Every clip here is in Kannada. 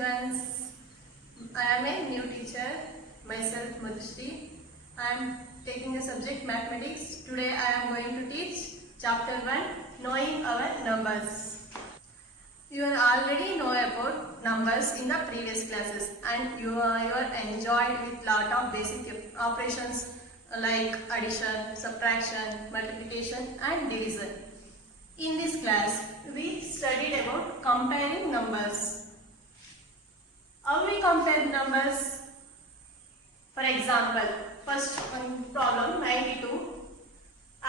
children. I am a new teacher, myself Madhushri. I am taking the subject mathematics. Today I am going to teach chapter 1, knowing our numbers. You already know about numbers in the previous classes, and you are enjoyed with lot of basic operations like addition, subtraction, multiplication and division. In this class, we studied about comparing numbers. How we compare numbers? For example, first one problem 92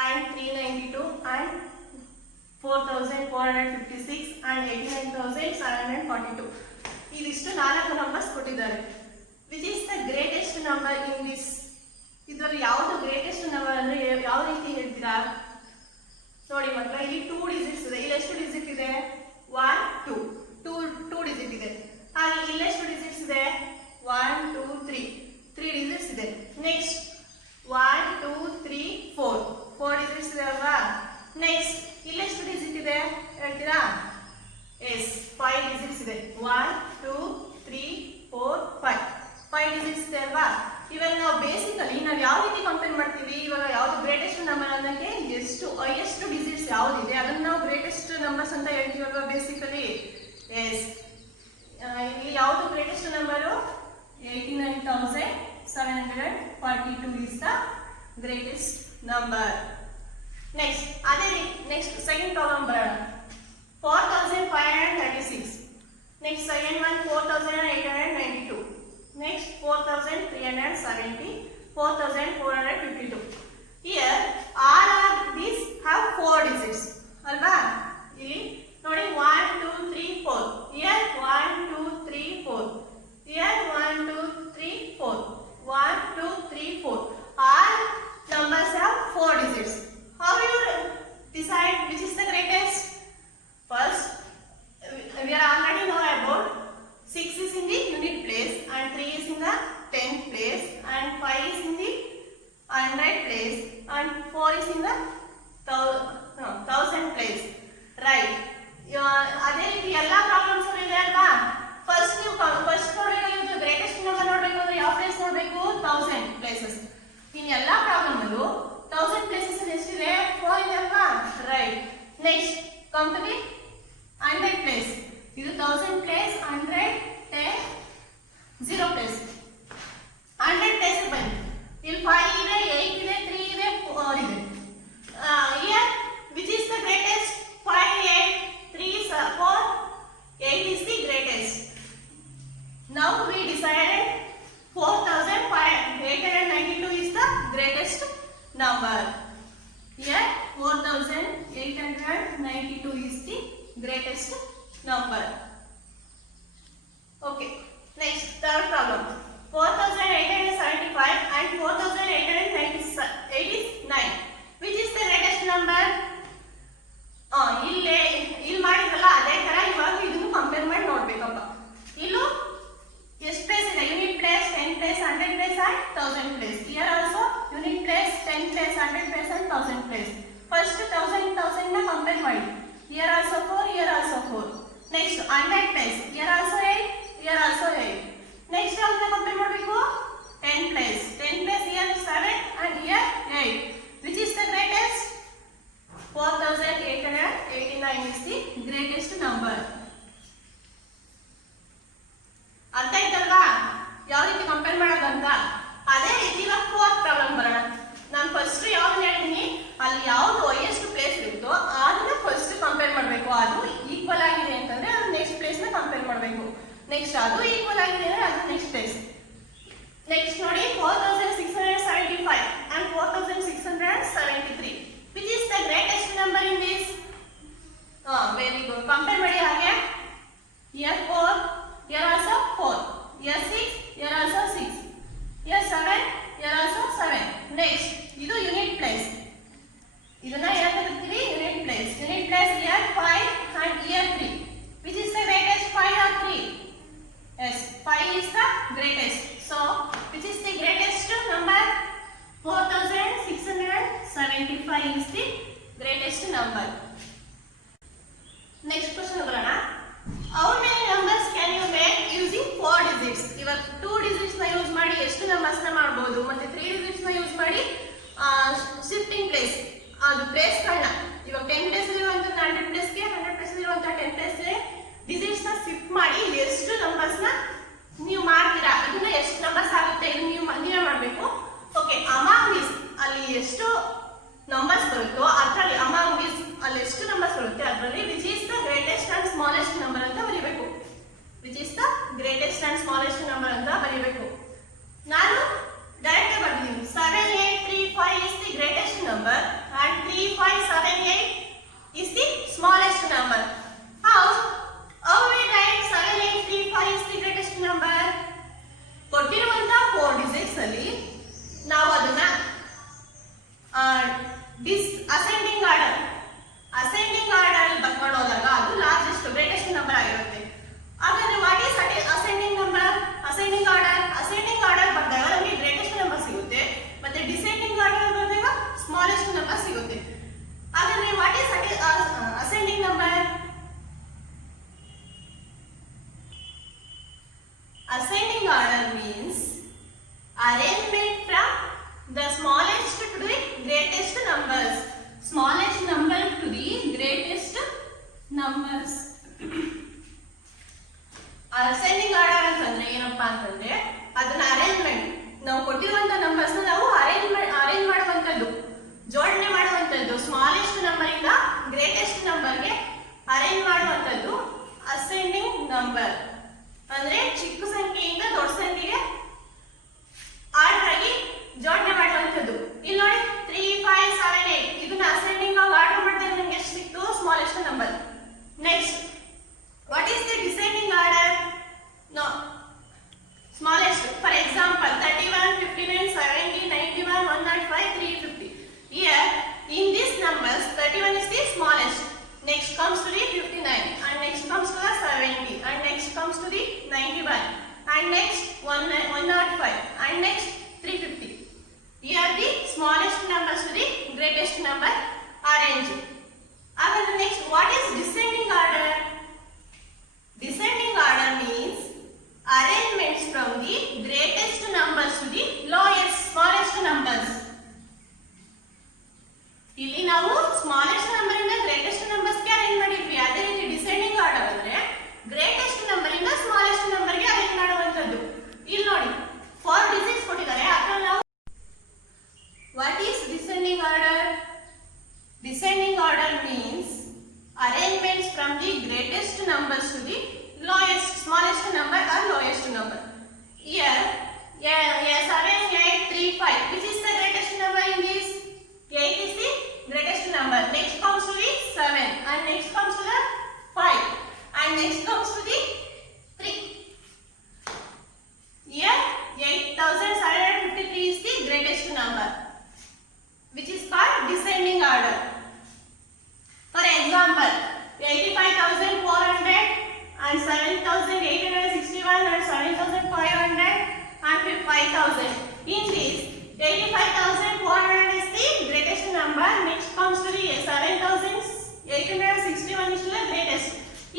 and 392 and 4456 and 89742. Idistu 4 numbers ಕೊಟ್ಟಿದ್ದಾರೆ. Which is the greatest number in this? ಇದರಲ್ಲಿ ಯಾವುದು greatest number ಅಂದ್ರೆ ಯಾವ ರೀತಿ ಹೇಳ್ತೀರಾ? ನೋಡಿ ಮಕ್ಕಳೇ, ಇಲ್ಲಿ 2 ಡಿಜಿಟ್ಸ್ ಇದೆ. ಇಲ್ಲಿ ಎಷ್ಟು ಡಿಜಿಟ್ ಇದೆ? 1 2 ಡಿಜಿಟ್ ಇದೆ. ಹಾಗೆ ಇಲ್ಲಿ ಎಷ್ಟು ಡಿಜಿಟ್ಸ್ ಇದೆ? 1 2 3 ಡಿಜಿಟ್ಸ್ ಇದೆ. ನೆಕ್ಸ್ಟ್ 1 2 3 4 ಡಿಜಿಟ್ಸ್ ಇದೆ ಅಲ್ವಾ? ನೆಕ್ಸ್ಟ್ ಇಲ್ಲಿ ಎಷ್ಟು ಡಿಜಿಟ್ ಇದೆ ಹೇಳ್ತೀರಾ? ಎಸ್ 5 ಡಿಜಿಟ್ಸ್ ಇದೆ. 1 2 3 4 5 ಡಿಜಿಟ್ಸ್ ಇದೆ ಅಲ್ವಾ? ಇವಾಗ ನಾವು ಬೇಸಿಕಲಿ ನಾವು ಯಾವ ರೀತಿ ಕಂಪೇರ್ ಮಾಡ್ತೀವಿ? ಇವಾಗ ಯಾವುದು ಗ್ರೇಟೆಸ್ಟ್ ನಂಬರ್ ಅನ್ನೋಕ್ಕೆ ಎಷ್ಟು ಹೈಯೆಸ್ಟ್ ಡಿಜಿಟ್ಸ್ ಯಾವುದಿದೆ ಅದನ್ನು ನಾವು ಗ್ರೇಟೆಸ್ಟ್ ನಂಬರ್ಸ್ ಅಂತ ಹೇಳ್ತೀವಲ್ವಾ ಬೇಸಿಕಲಿ. ಎಸ್ ಇಲ್ಲಿ ಯಾವುದು greatest number? 89,742 is the greatest number. Next ಅದೇ ನೆಕ್ಸ್ಟ್ ಸೆಕೆಂಡ್ ಪ್ರಾಬ್ಲಮ್ ಬರೋಣ. 4536. Next second one 4892. Next 4370, 4452. Here all of these have 4 digits. Alva? Ili nodi 1 2 3 4. Here 1 2 3 4. Here 1 2 3 4. 1 2 3 4. All numbers have 4 digits. How you decide which is the greatest? First, we are already know about 6 is in the unit place and 3 is in the 10th place and 5 is in the 100 place and 4 is in the 1000 place. Right. ಅದೇ ರೀತಿ ಎಲ್ಲ ಪ್ರಾಬ್ಲಮ್ಸ್ ಇದೆ ಅಲ್ವಾ? ಫಸ್ಟ್ ನೀವು ಫಸ್ಟ್ ನೋಡಬೇಕು, ಗ್ರೇಟೆಸ್ಟ್ ನಂಬರ್ ನೋಡಬೇಕು ಅಂದ್ರೆ ಯಾವ ಪ್ಲೇಸ್ ನೋಡಬೇಕು? 1000 ಪ್ಲೇಸಸ್. ಇನ್ ಎಲ್ಲ ಪ್ರಾಬ್ಲಮ್ ಅಲ್ಲೂ 1000 ಪ್ಲೇಸಸ್ ಎಷ್ಟಿದೆ? 4 ಇದೆ ಅಲ್ವಾ? Right. Next come to the 100 place. ಇದು 1000 ಪ್ಲೇಸ್, 100 10 0 ಪ್ಲೇಸ್. 100 ಪ್ಲೇಸ್ ಬನ್ನಿ. ಇಲ್ಲಿ 5 ಇದೆ, 8 ಇದೆ, 3 ಇದೆ, 4 ಇದೆ. Here which is the greatest? 5 8 3 4 8 is the greatest. Now we decided 4892 is the greatest number. Here 4892 is the greatest number. Okay. Next third problem. 4875 and 4889. Which is the greatest number? ಇಲ್ಲಿ ಮಾಡಿದ್ರಲ್ಲ ಅದೇ ತರ ಇವಾಗ ಇದನ್ನು ಕಂಪೇರ್ ಮಾಡಿ ನೋಡ್ಬೇಕಪ್ಪ. ಇಲ್ಲೂ ಎಷ್ಟು ಪ್ಲೇಸ್ ಇದೆ? Unit place, 10 place, 100 place and 1000 place. Here also unit place, 10 place, 100 place and 1000 place. First 1000 ನ ಕಂಪೇರ್ ಮಾಡಿ. Here also 4, here also 4. Next 100 place, here also 8, here also 8. Next ಯಾವ್ದನ್ನ ಕಂಪೇರ್ ಮಾಡಬೇಕು? 10 place, 10 place, here 7 and here 8. Which is the greatest? 4889 is the greatest number. ಅರ್ಥ ಆಯ್ತಲ್ವಾ ಯಾವ ರೀತಿ ಕಂಪೇರ್ ಮಾಡೋದಂತ? ಅದೇ ರೀತಿ ಇವಾಗ ಫೋರ್ತ್ ಪ್ರಾಬ್ಲಮ್ ಬರೋಣ. ನಾನು ಫಸ್ಟ್ ಯಾವ್ದು ಹೇಳ್ತೀನಿ, ಅಲ್ಲಿ ಯಾವ್ದು ಹೈಯೆಸ್ಟ್ ಪ್ಲೇಸ್ ಇರುತ್ತೋ ಅದನ್ನ ಫಸ್ಟ್ ಕಂಪೇರ್ ಮಾಡಬೇಕು. ಅದು ಈಕ್ವಲ್ ಆಗಿದೆ ಅಂತಂದ್ರೆ ಅದು ನೆಕ್ಸ್ಟ್ ಪ್ಲೇಸ್ ನ ಕಂಪೇರ್ ಮಾಡಬೇಕು. ನೆಕ್ಸ್ಟ್ ಅದು ಈಕ್ವಲ್ ಆಗಿದೆ ಅಂದ್ರೆ ಅದು ನೆಕ್ಸ್ಟ್ ಪ್ಲೇಸ್. ನೆಕ್ಸ್ಟ್ ನೋಡಿ 4675 and 4673. Which is the greatest number in this? Very good. Compare ಮಾಡಿ ಹಾಗೆ. Here 4, here also 4. Here 6, here also 6. Here 7, here also 7. Next, ಇದು ಯೂನಿಟ್ ಪ್ಲೇಸ್. ಇದನ್ನ ಏನಂತ ಕರೀತೀವಿ? Unit place. Unit place here 5 and here 3. Which is the greatest, 5 or 3? Yes, 5 is the greatest. So, which is the greatest number? 4675 is the greatest number. Next question ಬರೋಣ. ಶಿಫ್ಟಿಂಗ್ ಪ್ಲೇಸ್, ಅದು ಪ್ಲೇಸ್ ಗಳನ್ನ ಇವಾಗ 10 ಪ್ಲೇಸ್ ಇರುವಂತ 100 ಪ್ಲೇಸ್ಗೆ 100 ಪ್ಲೇಸ್ ಇರುವಂತ 10 ಪ್ಲೇಸ್ಗೆ ಡಿಜಿಟ್ಸ್ ನ ಶಿಫ್ಟ್ ಮಾಡಿ ಎಷ್ಟು ನಂಬರ್ಸ್ ನ ನೀವು ಮಾಡ್ತೀರಾ, ಇದನ್ನ ಎಷ್ಟು ನಂಬರ್ಸ್ ಆಗುತ್ತೆ ಇದು ನೀವೇ ಮಾಡಬೇಕು. ಓಕೆ, ಅಮಾಂಗ್ ದಿಸ್ ಅಲ್ಲಿ ಎಷ್ಟು ನಂಬರ್ಸ್ ಬರುತ್ತೋ ಅದರಲ್ಲಿ ಅಮಾಂಗ್ ದಿಸ್ ಅಲ್ಲಿ ಎಷ್ಟು ನಂಬರ್ಸ್ ಬರುತ್ತೆ ಅದರಲ್ಲಿ which is the greatest and smallest number ಅಂತ ಬರೀಬೇಕು. Which is the greatest and smallest number ಅಂತ ಬರೀಬೇಕು. ನಾನು ಡೈರೆಕ್ಟ್ ಆಗಿ ಬರ್ತೀನಿ. 7835 is the greatest number and 3578 is the smallest number. How we write 7835 is the greatest number? ಕೊಟ್ಟಿರುವಂತ 4 digits ಅಲ್ಲಿ ನಾವು ಅದನ್ನ ಅಸೆಂಡಿಂಗ್ ಆರ್ಡರ್ ಅಲ್ಲಿ ಬರ್ಕೊಂಡು ಹೋದಾಗ ಅದು ಲಾರ್ಜೆಸ್ಟ್ ಗ್ರೇಟೆಸ್ಟ್ ನಂಬರ್ ಆಗಿರುತ್ತೆ. ಹಾಗಾದ್ರೆ what is ascending number? Ascending order ಬಂದಾಗ ನಮಗೆ ಗ್ರೇಟೆಸ್ಟ್ ನಂಬರ್ ಸಿಗುತ್ತೆ, ಮತ್ತೆ ಡಿಸೆಂಡಿಂಗ್ ಆರ್ಡರ್ ಬಂದಾಗ ಸ್ಮಾಲೆಸ್ಟ್ ನಂಬರ್ ಸಿಗುತ್ತೆ. ಹಾಗಾದ್ರೆ what is ascending number? Ascending order means arrangement from the smallest to the greatest numbers. Smallest number to the greatest numbers. Ascending order ಅಂತಂದ್ರೆ ಏನಪ್ಪಾ ಅಂತಂದ್ರೆ ಅದನ್ನ ಅರೇಂಜ್ಮೆಂಟ್, ನಾವು ಕೊಟ್ಟಿರುವಂತ ನಂಬರ್ಸ್ ನಾವು ಅರೇಂಜ್ ಮಾಡುವಂತದ್ದು, ಜೋಡಣೆ ಮಾಡುವಂತದ್ದು. ಸ್ಮಾಲೆಸ್ಟ್ ನಂಬರ್ ಇಂದ ಗ್ರೇಟೆಸ್ಟ್ ನಂಬರ್ಗೆ ಅರೇಂಜ್ ಮಾಡುವಂತದ್ದು ಅಸೆಂಡಿಂಗ್ ನಂಬರ್. ಅಂದ್ರೆ ಚಿಕ್ಕ ಸಂಖ್ಯೆಯಿಂದ ದೊಡ್ಡ ಸಂಖ್ಯೆಗೆ ಆರ್ಡರ್ ಆಗಿ ಜೋಡಣೆ ಮಾಡುವಂತದ್ದು. ಇಲ್ಲಿ ನೋಡಿ 3578 ಇದನ್ನ ಅಸೆಂಡಿಂಗ್ ಆಗಿ ಆರ್ಡರ್ ಮಾಡಿದ್ರೆ ನಮಗೆ ಎಷ್ಟು ಸಿಕ್ತು? Smallest number. Next what is the descending order? No, smallest. For example 31 59 70 91 105 350. Here in these numbers 31 is the smallest. Next comes to the 59 and next comes to the 70 and next comes to the 91 and next 105 and next 350. Here the smallest numbers to the greatest number arranged. After the next, what is descending order? Descending order means arrangements from the greatest numbers to the lowest smallest numbers. ಇಲ್ಲಿ ನಾವು ಸ್ಮಾಲೆಸ್ಟ್ ನಂಬರ್ ಇಂದ ಗ್ರೇಟೆಸ್ಟ್ ನಂಬರ್ಸ್ ಗೆ ಅರೇಂಜ್ ಮಾಡಿದ್ವಿ. ಅದೇ ರೀತಿ ಡಿಸೆಂಡಿಂಗ್ ಆರ್ಡರ್ ಅಂದ್ರೆ ಗ್ರೇಟೆಸ್ಟ್ ನಂಬರ್ ಇಂದ ಸ್ಮಾಲೆಸ್ಟ್ ನಂಬರ್ ಗೆ ಅರೇಂಜ್ ಮಾಡುವಂತದ್ದು. ಇಲ್ಲಿ ನೋಡಿ 4 ಡಿಜಿಟ್ಸ್ ಕೊಟ್ಟಿದ್ದಾರೆ, ಅದರಲ್ಲಿ ನಾವು what is descending order? Descending order means arrangements from the greatest numbers to the lowest smallest number or lowest number. Here 7835 which is the greatest number in this? 8 is the greatest number. Next comes to the 7 and next comes to the 5 and next comes to the 3. Here 8753 is the greatest number which is called descending order. For example 85,400 and 7,861 and 7,500 and 5,000. In this 85,400 is the greatest number. Next comes to the 7,861 is the greatest.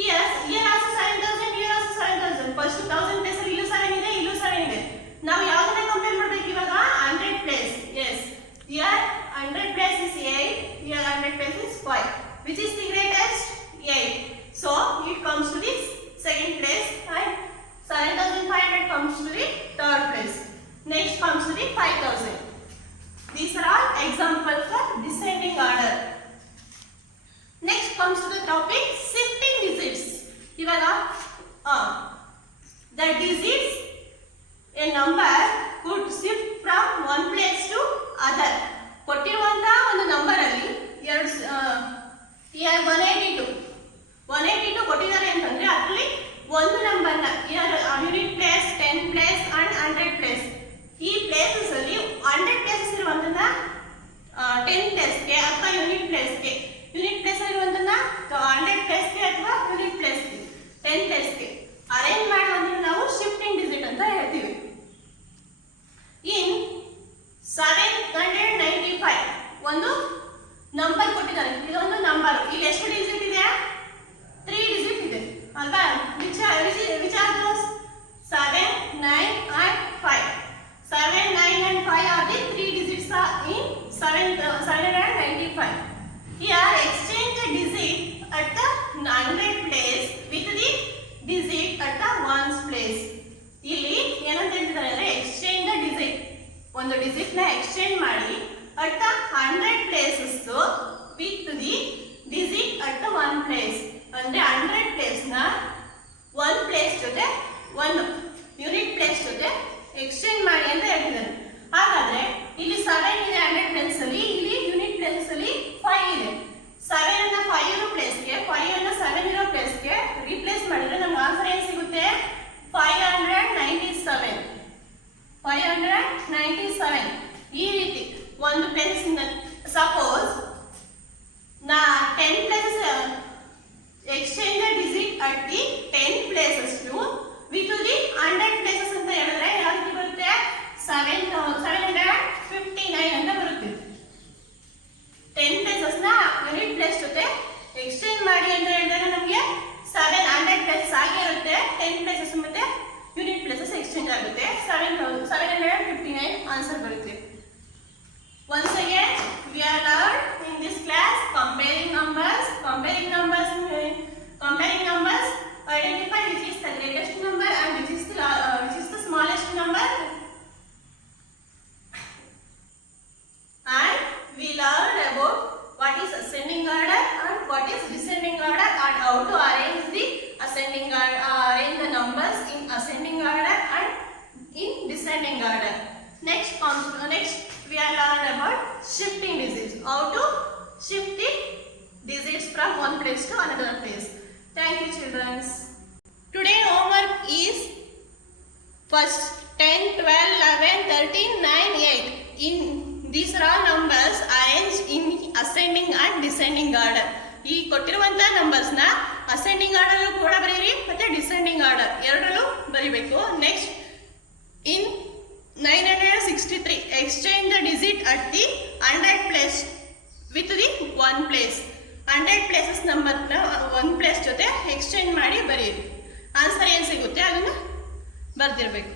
Yes, here also 7,000, here also 7,000. First 1000 place illu 7 ಇದೆ, illu 7 ಇದೆ. ನಾವು ಯಾವುದನ್ನ ಕಂಪೇರ್ ಮಾಡಬೇಕು ಇವಾಗ? 100 place. Yes. Here 100 place is 8, here 100 place is 5. Which is the greatest? 8. So it comes to the second place and 7,500 comes to the third place. Next comes to the 5,000. These are all examples for descending order. Next comes to the topic shifting digits. ಇವಾಗ the digits a number could shift from one place to other. ಕೊಟ್ಟಿರುವಂತ ಒಂದು ನಂಬರ್ ಅಲ್ಲಿ 182 ಕೊಟ್ಟಿದ್ದಾರೆ ಅಂತಂದ್ರೆ ಅದರಲ್ಲಿ ಒಂದು ನಂಬರ್ನ unit place 10 place and 100 place. ಈ ಪ್ಲೇಸಸ್ ಅಲ್ಲಿ 100 ಪ್ಲೇಸಸ್ ಇರುವಂತನ್ನ 10 ಪ್ಲೇಸ್ಗೆ ಅಥವಾ ಯೂನಿಟ್ ಪ್ಲೇಸ್ಗೆ, ಯೂನಿಟ್ ಪ್ಲೇಸ್ ಇರುವಂತನ್ನ 100 ಪ್ಲೇಸ್ಗೆ ಅಥವಾ ಯೂನಿಟ್ ಪ್ಲೇಸ್ಗೆ 10 ಪ್ಲೇಸ್ಗೆ ಅರೇಂಜ್ ಮಾಡುವಂತ ನಾವು ಶಿಫ್ಟಿಂಗ್ ಡಿಜಿಟ್ ಅಂತ ಹೇಳ್ತೀವಿ. ಇನ್ 795 ಒಂದು ನಂಬರ್ ಕೊಟ್ಟಿದ್ದಾರೆ, ಇದೊಂದು ನಂಬರ್. ಇಲ್ಲಿ ಎಷ್ಟು ಡಿಜಿಟ್ ಇದೆ? 3 ಡಿಜಿಟ್ ಇದೆ ಅಲ್ವಾ? Which are those? 7, 9 and 5. 7, 9 and 5 are the 3 digits in 795. Here exchange the digit at the 100 place with the digit at the ones place. ಇಲ್ಲಿ ಏನಂತ ಹೇಳ್ತಿದ್ದಾರೆ ಅಂದ್ರೆ ಎಕ್ಸ್ಚೇಂಜ್ ದ ಡಿಜಿಟ್, ಒಂದು ಡಿಜಿಟ್ ನ ಎಕ್ಸ್ಚೇಂಜ್ ಮಾಡಿ at the 100 places with the digit at the one place. ಅಂದ್ರೆ 100 ಪ್ಲೇಸ್ ನ one place ಜೊತೆ one ಯೂನಿಟ್ ಪ್ಲೇಸ್ ಜೊತೆ ಎಕ್ಸ್ಚೇಂಜ್ ಮಾಡಿ ಅಂತ ಹೇಳ್ತಿದ್ದಾರೆ. ಹಾಗಾದ್ರೆ ಇಲ್ಲಿ 7 ಇದೆ 100 ಪ್ಲೇಸ್ ಅಲ್ಲಿ, ಇಲ್ಲಿ ಯೂನಿಟ್ ಪ್ಲೇಸಸ್ ಅಲ್ಲಿ 5 ಇದೆ. 7 ಅನ್ನ 5 ಇರೋ ಪ್ಲೇಸ್ಗೆ 5 ಅನ್ನ 7 ಇರೋ ಪ್ಲೇಸ್ಗೆ ರೀಪ್ಲೇಸ್ ಮಾಡಿದ್ರೆ ನಮ್ಗೆ ಆನ್ಸರ್ ಏನು ಸಿಗುತ್ತೆ? 597. 597. ಈ ರೀತಿ ಒಂದು ಪ್ಲೇಸ್ ಸಪೋಸ್ ನಾ 10 places exchange the digit at the 10 places with the 100 places ಅಂತ ಹೇಳಿದ್ರೆ ಯಾವ ರೀತಿ ಬರುತ್ತೆ? 759 ಅಂತ ಬರುತ್ತೆ. 10 ಪ್ಲೇಸಸ್ ನ ಯೂನಿಟ್ ಪ್ಲೇಸ್ ಜೊತೆ ಎಕ್ಸ್ಚೇಂಜ್ ಮಾಡಿ ಅಂತ ಹೇಳಿದ್ರೆ ನಮಗೆ 700 ಪ್ಲೇಸಸ್ ಆಗಿರುತ್ತೆ. 10 ಪ್ಲೇಸಸ್ ಮತ್ತೆ ಯೂನಿಟ್ ಪ್ಲೇಸಸ್ ಎಕ್ಸ್ಚೇಂಜ್ ಆಗುತ್ತೆ. 759 ಆನ್ಸರ್ ಬರುತ್ತೆ. Once again, we are learned in this class comparing numbers. Identify which is the greatest number and which is the smallest number. And we learned about what is ascending order and what is descending order and how to arrange the ascending order, arrange the numbers in ascending order and in descending order. Next we are learned about shifting digits, how to shift the digits from one place to another place. Thank you, children. Today homework is first 10, 12, 11, 13, 9, 8. In these are all numbers arranged in ascending and descending order. ಈ ಕೊಟ್ಟಿರುವಂತ ನಂಬರ್ಸ್ ನ ಅಸೆಂಡಿಂಗ್ ಆರ್ಡರ್ ಕೂಡ ಬರೀರಿ ಮತ್ತೆ ಡಿಸೆಂಡಿಂಗ್ ಆರ್ಡರ್ ಎರಡರಲ್ಲೂ ಬರಿಬೇಕು. Next in 963 exchange the digit at the 100 place with the one place. 100 places number ನ one place ಜೊತೆ ಎಕ್ಸ್ಚೇಂಜ್ ಮಾಡಿ ಬರೀರಿ. ಆನ್ಸರ್ ಏನು ಸಿಗುತ್ತೆ ಅದನ್ನ ಬರ್ದಿರಬೇಕು.